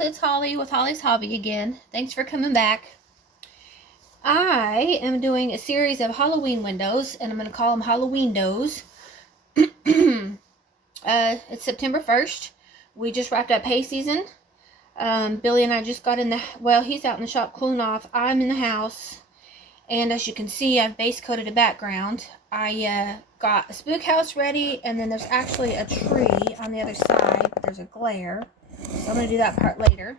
world, it's Holly with Holly's Hobby again. Thanks for coming back. I am doing a series of Halloween windows, and I'm going to call them Halloween-dos. It's September 1st. We just wrapped up hay season. Billy and I just got in he's out in the shop cooling off. I'm in the house, and as you can see, I've base coated a background. I got a spook house ready, and then there's actually a tree on the other side, but there's a glare. So I'm going to do that part later.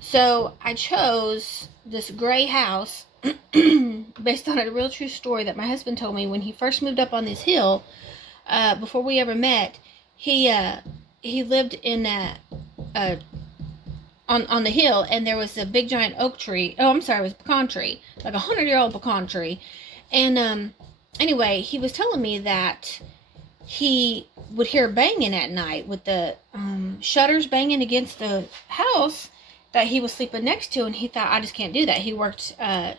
So I chose this gray house based on a real true story that my husband told me when he first moved up on this hill. Before we ever met, he lived in on the hill, and there was a big giant oak tree. Oh, I'm sorry, it was a pecan tree, like 100-year-old pecan tree. And anyway, he was telling me that he would hear banging at night with the shutters banging against the house that he was sleeping next to, and he thought, I just can't do that. He worked a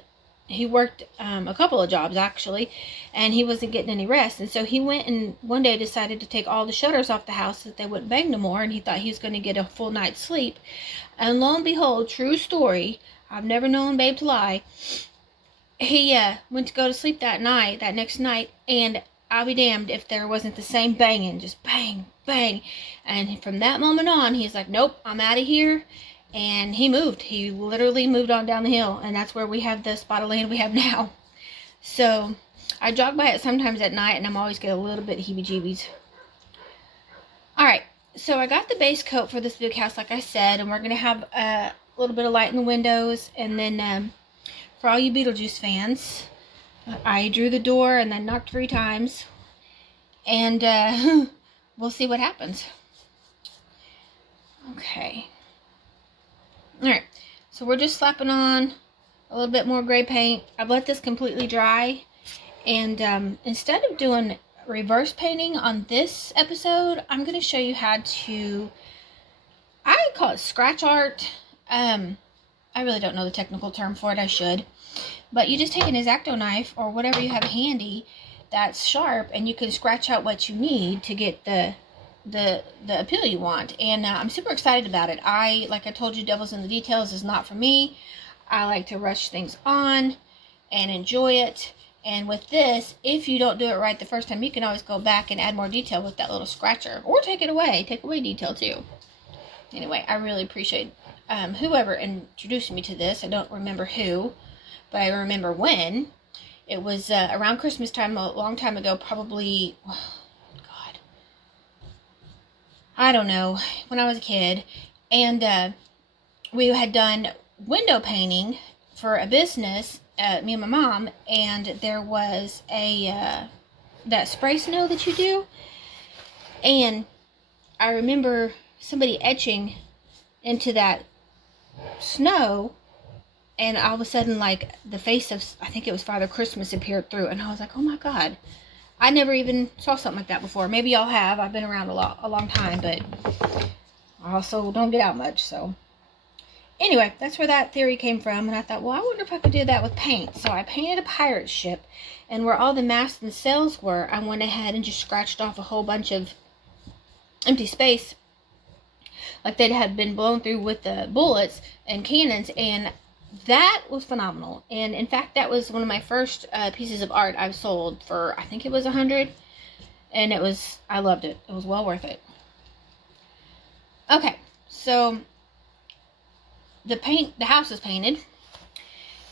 couple of jobs actually, and he wasn't getting any rest, and so he went and one day decided to take all the shutters off the house so that they wouldn't bang no more, and he thought he was going to get a full night's sleep. And lo and behold, true story, I've never known babe to lie, he went to go to sleep that next night, and I'll be damned if there wasn't the same banging, just bang, bang. And from that moment on, he's like, nope, I'm out of here. And he moved. He literally moved on down the hill, and that's where we have the spot of land we have now. So I jog by it sometimes at night, and I'm always get a little bit heebie-jeebies. Alright, so I got the base coat for this spook house, like I said, and we're going to have a little bit of light in the windows. And then for all you Beetlejuice fans, I drew the door and then knocked 3 times, and we'll see what happens. Okay. Alright, so we're just slapping on a little bit more gray paint. I've let this completely dry, and instead of doing reverse painting on this episode, I'm going to show you how to, I call it scratch art. I really don't know the technical term for it. I should. But you just take an X-Acto knife or whatever you have handy that's sharp, and you can scratch out what you need to get the appeal you want. And I'm super excited about it. Like I told you, Devils in the Details is not for me. I like to rush things on and enjoy it. And with this, if you don't do it right the first time, you can always go back and add more detail with that little scratcher, or take it away. Take away detail too. Anyway, I really appreciate whoever introduced me to this. I don't remember who, but I remember when. It was around Christmas time, a long time ago, probably, God, I don't know, when I was a kid. And we had done window painting for a business, me and my mom, and there was that spray snow that you do. And I remember somebody etching into that snow, and all of a sudden, like, the face of, I think it was Father Christmas, appeared through, and I was like, oh my God, I never even saw something like that before. Maybe y'all have. I've been around a long time, but I also don't get out much. So anyway, that's where that theory came from, and I thought, well, I wonder if I could do that with paint. So I painted a pirate ship, and where all the masts and sails were, I went ahead and just scratched off a whole bunch of empty space, like they had been blown through with the bullets and cannons, and that was phenomenal. And in fact, that was one of my first pieces of art I've sold for, I think it was 100, and I loved it. It was well worth it. Okay, so the house is painted,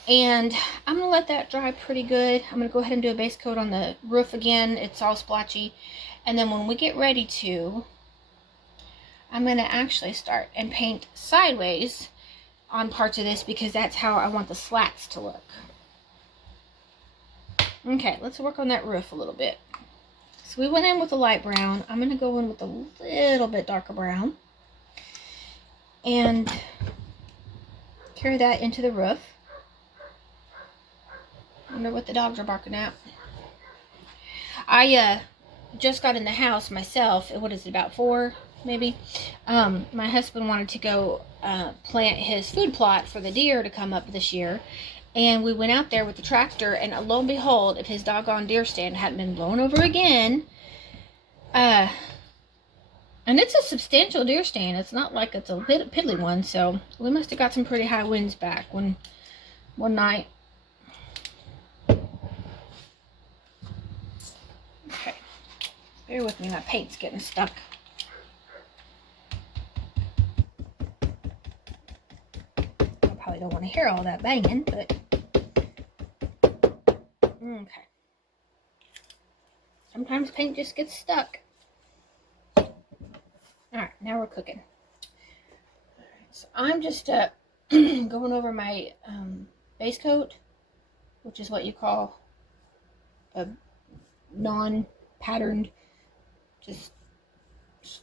and I'm gonna let that dry pretty good. I'm gonna go ahead and do a base coat on the roof again. It's all splotchy, and then when we get ready to, I'm gonna actually start and paint sideways on parts of this, because that's how I want the slats to look. Okay, let's work on that roof a little bit. So we went in with a light brown. I'm going to go in with a little bit darker brown and carry that into the roof. I wonder what the dogs are barking at. I just got in the house myself. What is it, about 4 maybe? My husband wanted to go plant his food plot for the deer to come up this year, and we went out there with the tractor, and lo and behold, if his doggone deer stand hadn't been blown over again, And it's a substantial deer stand. It's not like it's a piddly one. So we must have got some pretty high winds back one night. Okay. Bear with me. My paint's getting stuck. I probably don't want to hear all that banging, but okay. Sometimes paint just gets stuck. Alright, now we're cooking. Alright, so I'm just going over my base coat, which is what you call a non-patterned, just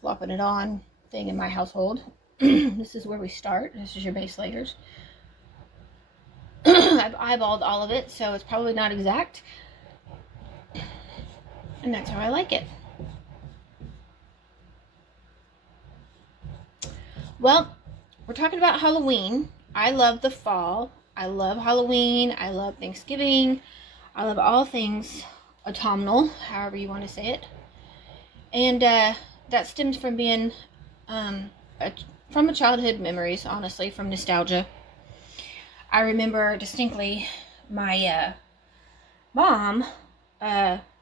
flopping it on thing in my household. This is where we start. This is your base layers. I've eyeballed all of it, so it's probably not exact. And that's how I like it. Well, we're talking about Halloween. I love the fall. I love Halloween. I love Thanksgiving. I love all things autumnal, however you want to say it. And that stems from being from a childhood memories, honestly, from nostalgia. I remember distinctly my mom,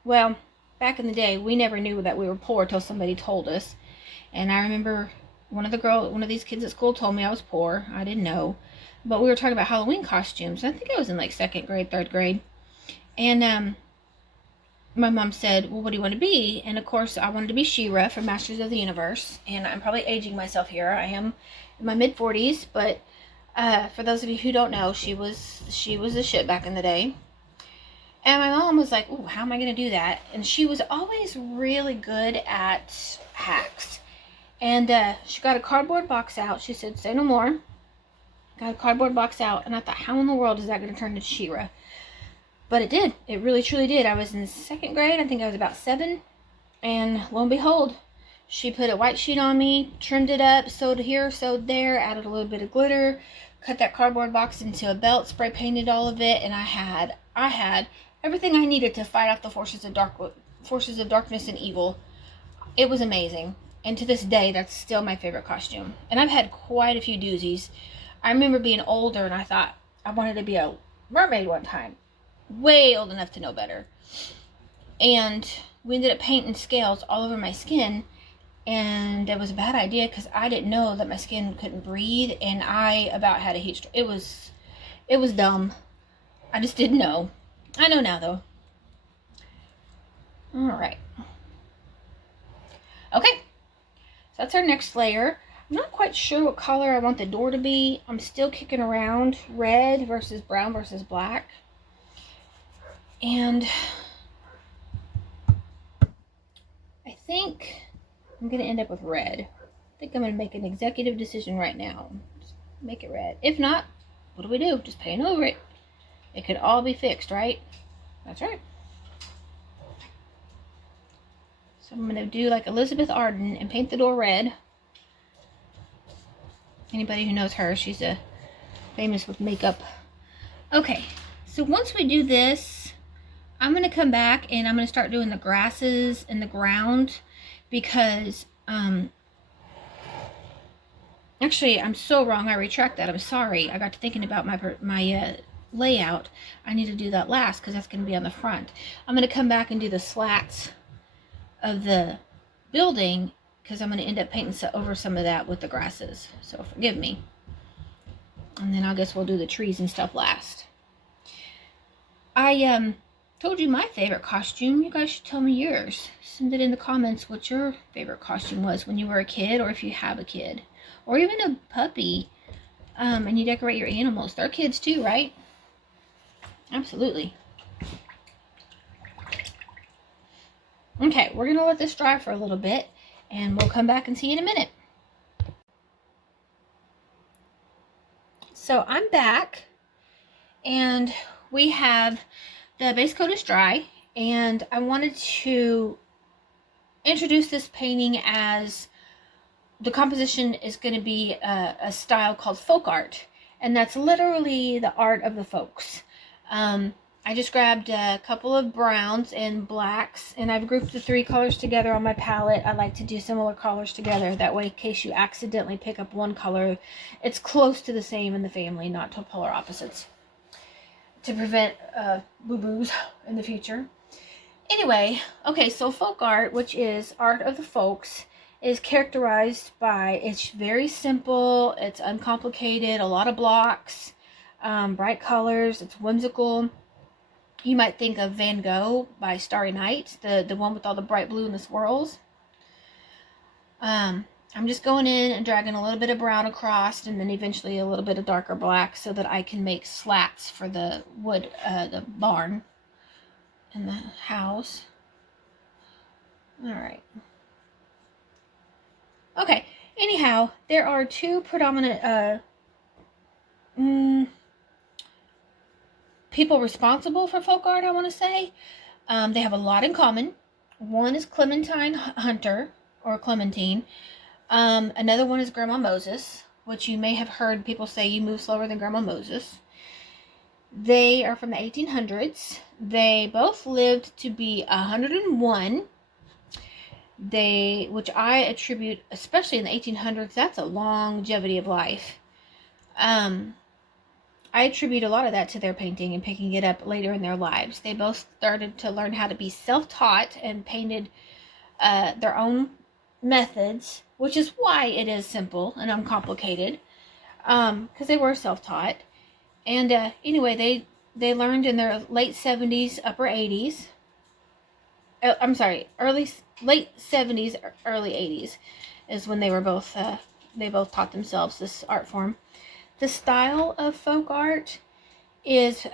well, back in the day, we never knew that we were poor till somebody told us. And I remember one of these kids at school told me I was poor. I didn't know. But we were talking about Halloween costumes. I think I was in like 2nd grade, 3rd grade. And my mom said, well, what do you want to be? And of course, I wanted to be She-Ra from Masters of the Universe. And I'm probably aging myself here. I am in my mid-40s. But for those of you who don't know, she was the shit back in the day. And my mom was like, ooh, how am I going to do that? And she was always really good at hacks. And she got a cardboard box out. She said, say no more. Got a cardboard box out. And I thought, how in the world is that going to turn into She-Ra? But it did. It really, truly did. I was in 2nd grade. I think I was about 7. And lo and behold, she put a white sheet on me, trimmed it up, sewed here, sewed there, added a little bit of glitter, cut that cardboard box into a belt, spray painted all of it. And I had everything I needed to fight off the forces of darkness and evil. It was amazing. And to this day, that's still my favorite costume. And I've had quite a few doozies. I remember being older and I thought I wanted to be a mermaid one time. Way old enough to know better. And we ended up painting scales all over my skin. And it was a bad idea because I didn't know that my skin couldn't breathe. And I about had a heat stroke. It was dumb. I just didn't know. I know now though. Alright. Okay. So that's our next layer. I'm not quite sure what color I want the door to be. I'm still kicking around red versus brown versus black. And I think I'm going to end up with red. I think I'm going to make an executive decision right now. Just make it red. If not, what do we do? Just paint over it. It could all be fixed, right? That's right. So I'm going to do like Elizabeth Arden and paint the door red. Anybody who knows her, she's famous with makeup. Okay, so once we do this, I'm going to come back and I'm going to start doing the grasses and the ground because, actually, I'm so wrong. I retract that. I'm sorry. I got to thinking about my layout. I need to do that last because that's going to be on the front. I'm going to come back and do the slats of the building because I'm going to end up painting over some of that with the grasses. So forgive me. And then I guess we'll do the trees and stuff last. I told you my favorite costume. You guys should tell me yours. Send it in the comments what your favorite costume was when you were a kid, or if you have a kid, or even a puppy, and you decorate your animals. They're kids too, right? Absolutely. Okay, we're going to let this dry for a little bit, and we'll come back and see you in a minute. So I'm back, and we have the base coat is dry, and I wanted to introduce this painting as the composition is going to be a style called folk art, and that's literally the art of the folks. I just grabbed a couple of browns and blacks, and I've grouped the 3 colors together on my palette. I like to do similar colors together. That way, in case you accidentally pick up one color, it's close to the same in the family, not to polar opposites, to prevent boo-boos in the future. Anyway, okay, so folk art, which is art of the folks, is characterized by, it's very simple, it's uncomplicated, a lot of blocks, bright colors, it's whimsical. You might think of Van Gogh by Starry Night, the one with all the bright blue and the swirls. I'm just going in and dragging a little bit of brown across, and then eventually a little bit of darker black, so that I can make slats for the wood, the barn and the house. Alright. Okay, anyhow, there are 2 predominant people responsible for folk art, I want to say. They have a lot in common. One is Clementine Hunter, or Clementine. Another one is Grandma Moses, which you may have heard people say you move slower than Grandma Moses. They are from the 1800s. They both lived to be 101. Which I attribute, especially in the 1800s, that's a longevity of life. I attribute a lot of that to their painting and picking it up later in their lives. They both started to learn how to be self-taught and painted their own methods, which is why it is simple and uncomplicated, because they were self-taught. And anyway, they learned in their late 70s, upper 80s. Late 70s, early 80s is when they were both, they both taught themselves this art form. The style of folk art is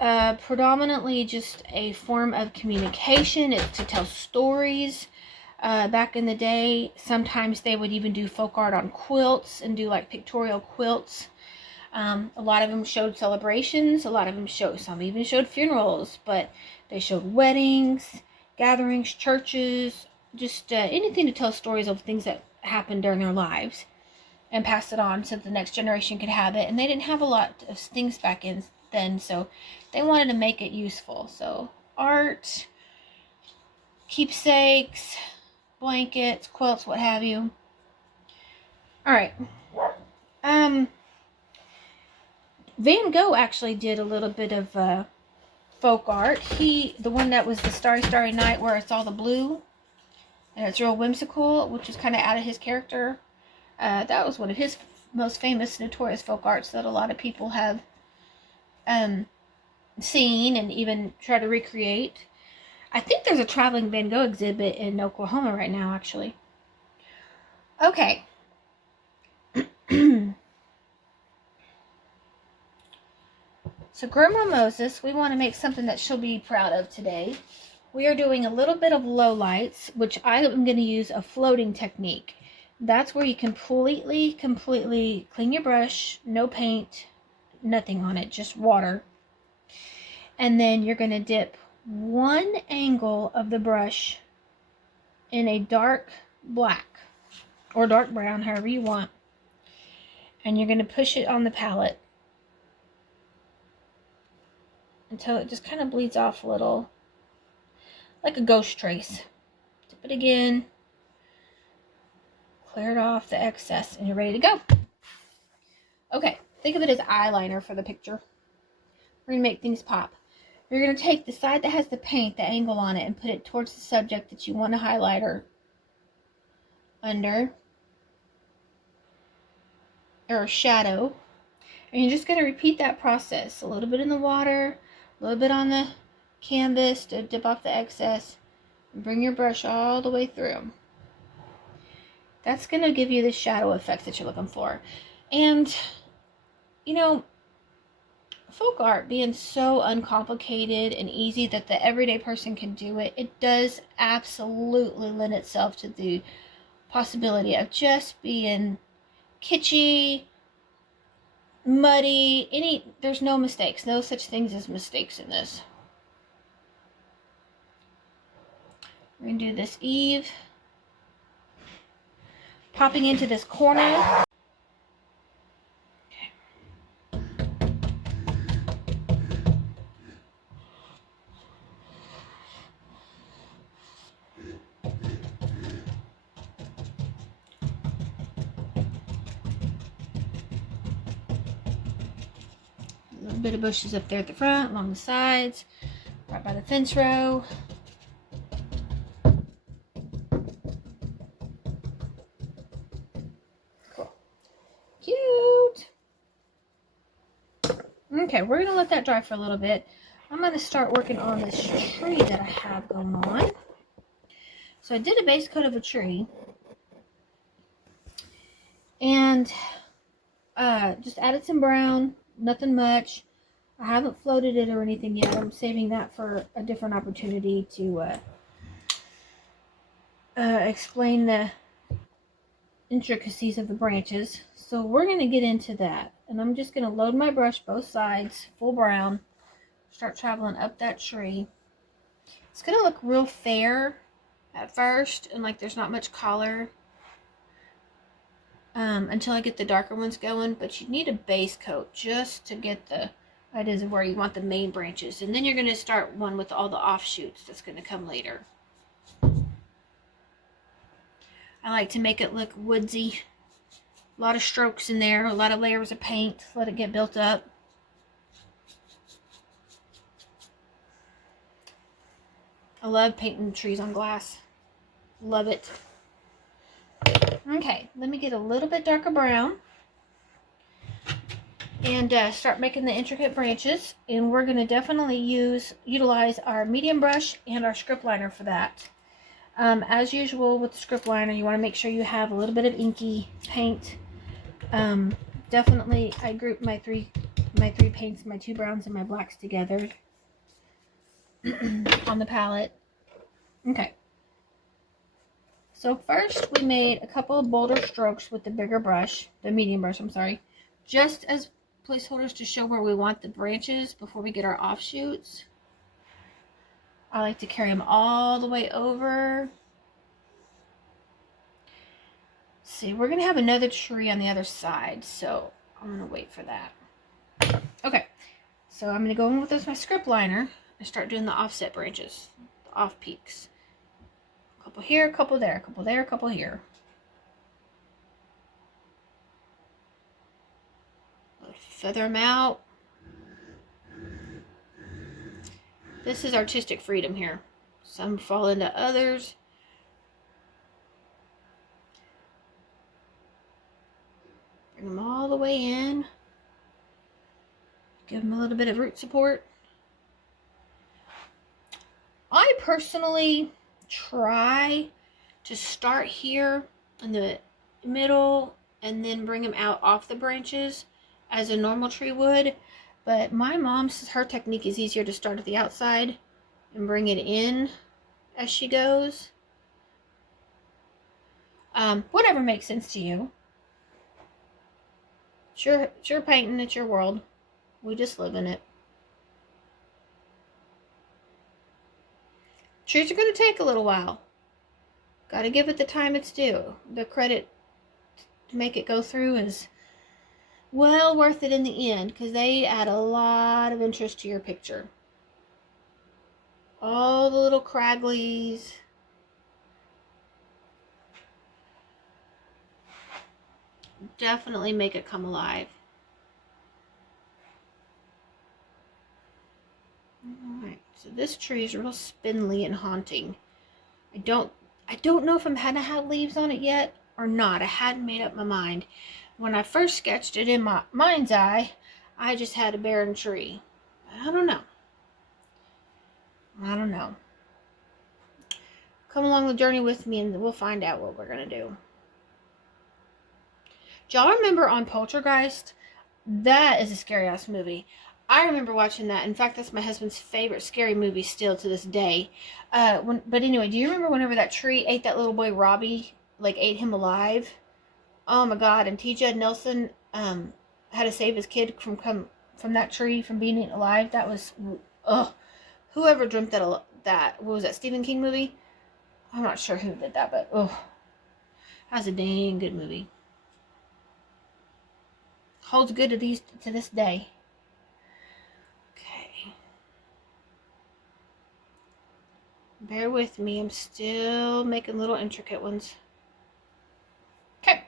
predominantly just a form of communication. It's to tell stories. Back in the day, sometimes they would even do folk art on quilts and do like pictorial quilts. A lot of them showed celebrations. A lot of them some even showed funerals, but they showed weddings, gatherings, churches, just anything to tell stories of things that happened during their lives, and pass it on so the next generation could have it. And they didn't have a lot of things back then, so they wanted to make it useful. So art, keepsakes, blankets, quilts, what have you. Alright. Van Gogh actually did a little bit of folk art. The one that was the Starry, Starry Night, where it's all the blue and it's real whimsical, which is kind of out of his character. That was one of his most famous, notorious folk arts that a lot of people have seen and even try to recreate. I think there's a traveling Van Gogh exhibit in Oklahoma right now, actually. Okay. So Grandma Moses, we want to make something that she'll be proud of today. We are doing a little bit of low lights, which I am going to use a floating technique. That's where you completely clean your brush, no paint, nothing on it, just water. And then you're going to dip one angle of the brush in a dark black or dark brown, however you want. And you're going to push it on the palette until it just kind of bleeds off a little, like a ghost trace. Dip it again. Clear it off, the excess, and you're ready to go. Okay, think of it as eyeliner for the picture. We're going to make things pop. You're going to take the side that has the paint, the angle on it, and put it towards the subject that you want to highlight or under, or shadow. And you're just going to repeat that process. A little bit in the water, a little bit on the canvas to dip off the excess, and bring your brush all the way through. That's going to give you the shadow effect that you're looking for. And, you know, folk art being so uncomplicated and easy that the everyday person can do it, it does absolutely lend itself to the possibility of just being kitschy, muddy, there's no mistakes, no such things as mistakes in this. We're going to do this Eve. Popping into this corner. A little bit of bushes up there at the front, along the sides, right by the fence row. Cool. Cute. Okay, we're going to let that dry for a little bit. I'm going to start working on this tree that I have going on. So I did a base coat of a tree. And just added some brown, nothing much. I haven't floated it or anything yet. I'm saving that for a different opportunity to explain the intricacies of the branches. So we're going to get into that. And I'm just going to load my brush both sides, full brown. Start traveling up that tree. It's going to look real fair at first, and like there's not much color until I get the darker ones going. But you need a base coat just to get the ideas of where you want the main branches. And then you're going to start one with all the offshoots that's going to come later. I like to make it look woodsy. A lot of strokes in there, a lot of layers of paint. Let it get built up. I love painting trees on glass. Love it. Okay, let me get a little bit darker brown and start making the intricate branches. And we're going to definitely utilize our medium brush and our script liner for that. As usual with the script liner, you want to make sure you have a little bit of inky paint. Definitely, I group my three paints, my 2 browns and my blacks together on the palette. Okay. So first we made a couple of bolder strokes with the bigger brush, the medium brush, I'm sorry, just as placeholders to show where we want the branches before we get our offshoots. I like to carry them all the way over. See, we're going to have another tree on the other side, so I'm going to wait for that. Okay, so I'm going to go in with this, my script liner, and start doing the offset branches, the off peaks. A couple here, a couple there, a couple there, a couple here. Feather them out. This is artistic freedom here. Some fall into others. Bring them all the way in. Give them a little bit of root support. I personally try to start here in the middle and then bring them out off the branches as a normal tree would. But my mom says her technique is easier to start at the outside and bring it in as she goes. Whatever makes sense to you. Sure painting, it's your world. We just live in it. Trees are going to take a little while. Got to give it the time it's due. The credit to make it go through is well worth it in the end, because they add a lot of interest to your picture. All the little cragglies. Definitely make it come alive. Alright, so this tree is real spindly and haunting. I don't know if I'm gonna have leaves on it yet or not. I hadn't made up my mind. When I first sketched it in my mind's eye, I just had a barren tree. I don't know. Come along the journey with me and we'll find out what we're gonna do. Do y'all remember on Poltergeist? That is a scary ass movie. I remember watching that. In fact, that's my husband's favorite scary movie still to this day. But anyway, do you remember whenever that tree ate that little boy Robbie? Like, ate him alive? Oh my God. And T. Judd Nelson had to save his kid from that tree, from being eaten alive. That was... Ugh. Whoever dreamt that... What was that, Stephen King movie? I'm not sure who did that, but... Ugh. That was a dang good movie. Holds good to this day. Okay. Bear with me. I'm still making little intricate ones. Okay.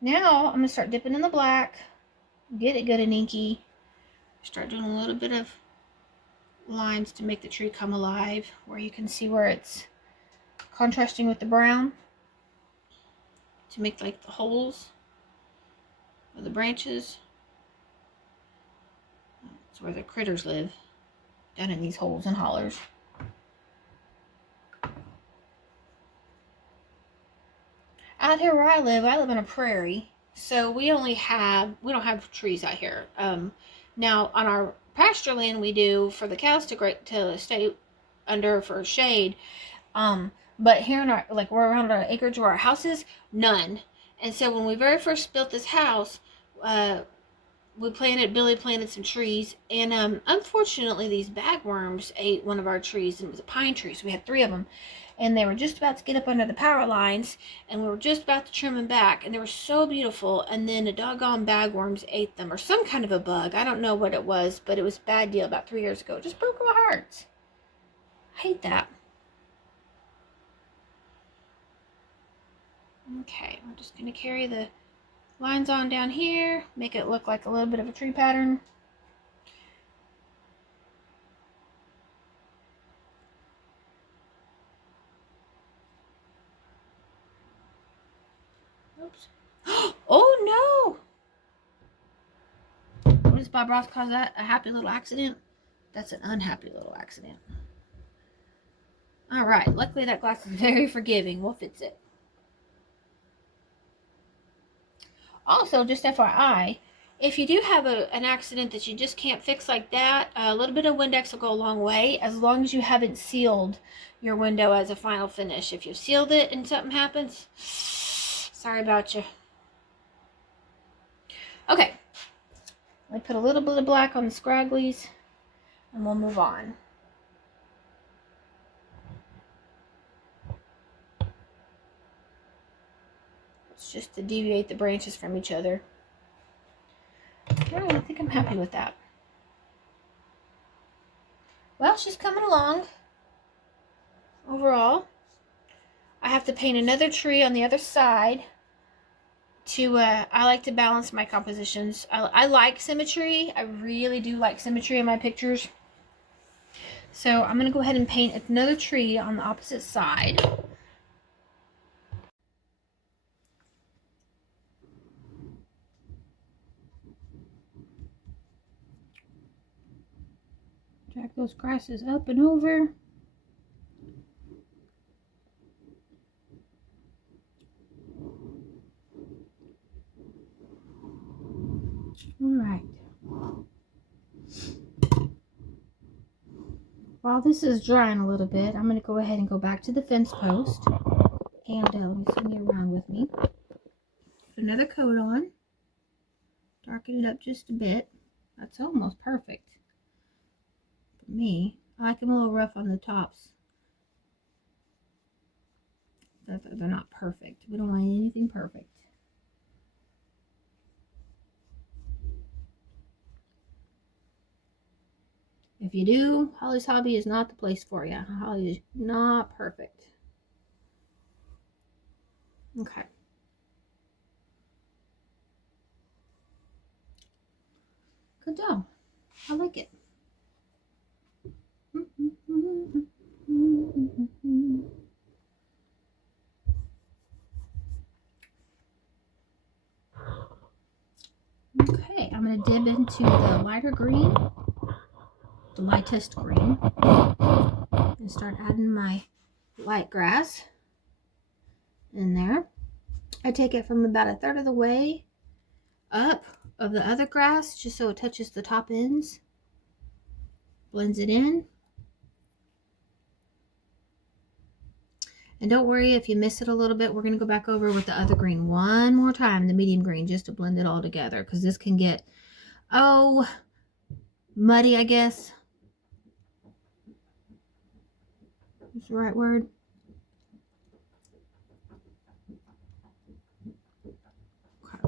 Now I'm going to start dipping in the black. Get it good and inky. Start doing a little bit of lines to make the tree come alive, where you can see where it's contrasting with the brown, to make like the holes of the branches. That's where the critters live, down in these holes and hollers. Out here where I live in a prairie, so we don't have trees out here. Now on our pasture land we do, for the cows to stay under for shade. But here in our, like, we're around our acreage where our house is, none. And so when we very first built this house, Billy planted some trees, and unfortunately these bagworms ate one of our trees, and it was a pine tree, so we had 3 of them. And they were just about to get up under the power lines, and we were just about to trim them back, and they were so beautiful, and then the doggone bagworms ate them, or some kind of a bug. I don't know what it was, but it was a bad deal about 3 years ago. It just broke my heart. I hate that. Okay, I'm just going to carry the lines on down here, make it look like a little bit of a tree pattern. Oops. Oh no! What does Bob Ross call that? A happy little accident? That's an unhappy little accident. Alright, luckily that glass is very forgiving. We'll fix it. Also, just FYI, if you do have an accident that you just can't fix like that, a little bit of Windex will go a long way, as long as you haven't sealed your window as a final finish. If you've sealed it and something happens, sorry about you. Okay, I put a little bit of black on the scragglies, and we'll move on. It's just to deviate the branches from each other. I think I'm happy with that. Well, she's coming along. Overall, I have to paint another tree on the other side to, I like to balance my compositions. I like symmetry. I really do like symmetry in my pictures. So I'm going to go ahead and paint another tree on the opposite side. Drag those grasses up and over. Alright. While this is drying a little bit, I'm going to go ahead and go back to the fence post. And let me swing you around with me. Put another coat on. Darken it up just a bit. That's almost perfect. For me, I like them a little rough on the tops. They're not perfect. We don't want anything perfect. If you do, Holly's Hobby is not the place for you. Holly is not perfect. Okay. Good job. I like it. Okay, I'm going to dip into the lighter green, the lightest green, and start adding my light grass in there. I take it from about 1/3 of the way up of the other grass, just so it touches the top ends. Blends it in. And don't worry if you miss it a little bit. We're going to go back over with the other green one more time, the medium green, just to blend it all together, because this can get, muddy, I guess. That's the right word. Okay.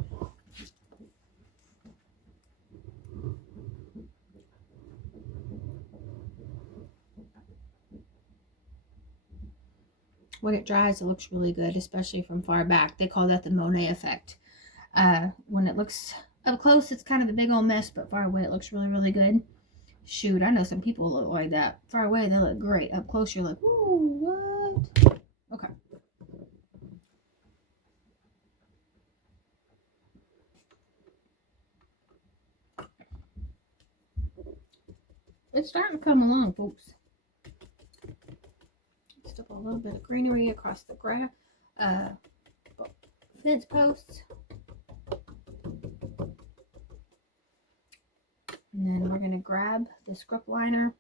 When it dries, it looks really good, especially from far back. They call that the Monet effect. When it looks Up close, it's kind of a big old mess, but far away, it looks really, really good. Shoot, I know some people look like that. Far away, they look great. Up close, you're like, whoa, what? Okay. It's starting to come along, folks. Stick a little bit of greenery across the fence posts. And then we're going to grab this grip liner.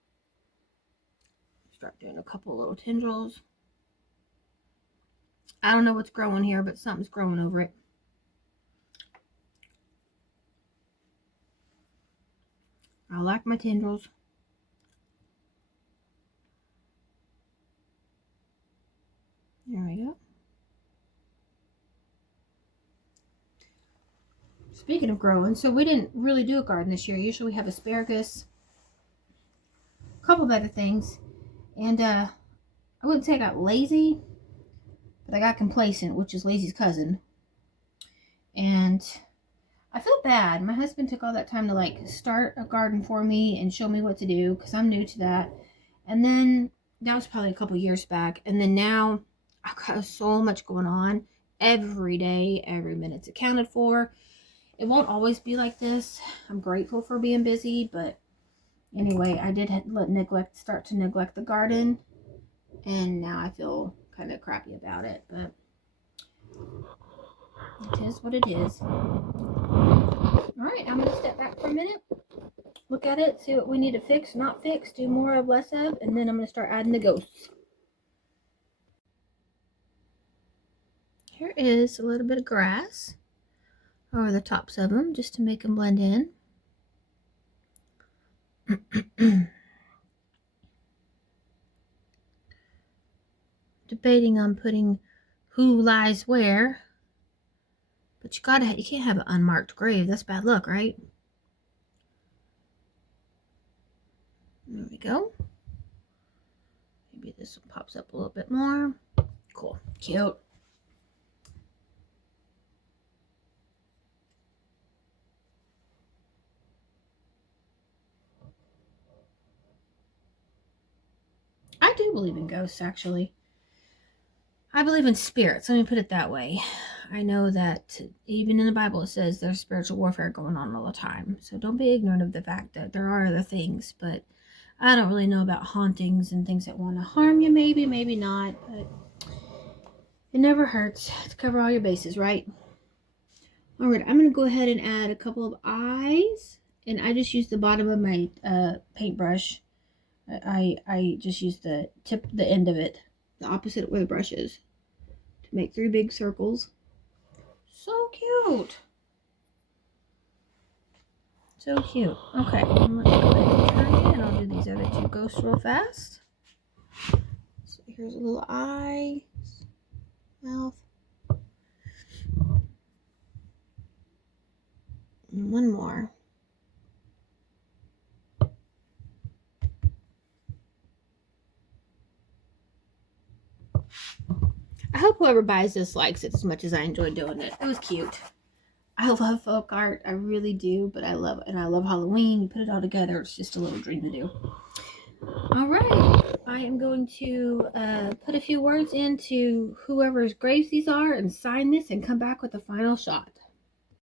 Start doing a couple little tendrils. I don't know what's growing here, but something's growing over it. I like my tendrils. There we go. Speaking of growing, so we didn't really do a garden this year. Usually we have asparagus, a couple of other things. And I wouldn't say I got lazy, but I got complacent, which is lazy's cousin. And I feel bad. My husband took all that time to like start a garden for me and show me what to do because I'm new to that. And then that was probably a couple years back. And then now I've got so much going on every day. Every minute's accounted for. It won't always be like this. I'm grateful for being busy, but anyway, I did start to neglect the garden, and now I feel kind of crappy about it, but it is what it is. All right, I'm going to step back for a minute, look at it, see what we need to fix, not fix, do more of, less of, and then I'm going to start adding the ghosts. Here is a little bit of grass over the tops of them just to make them blend in. Debating on putting who lies where, but you can't have an unmarked grave. That's bad luck, right? There we go. Maybe this one pops up a little bit more. Cool, cute. I do believe in ghosts, actually. I believe in spirits. Let me put it that way. I know that even in the Bible it says there's spiritual warfare going on all the time. So don't be ignorant of the fact that there are other things. But I don't really know about hauntings and things that want to harm you. Maybe, maybe not. But it never hurts to cover all your bases, right? All right, I'm going to go ahead and add a couple of eyes. And I just used the bottom of my paintbrush. I just used the end of it, the opposite of where the brush is, to make 3 big circles. So cute. So cute. Okay, I'm going to go ahead and turn it, and I'll do these other 2 ghosts real fast. So here's a little eye, mouth, and one more. I hope whoever buys this likes it as much as I enjoyed doing it. It was cute. I love folk art. I really do. But I love Halloween. You put it all together. It's just a little dream to do. All right. I am going to put a few words into whoever's graves these are and sign this and come back with the final shot.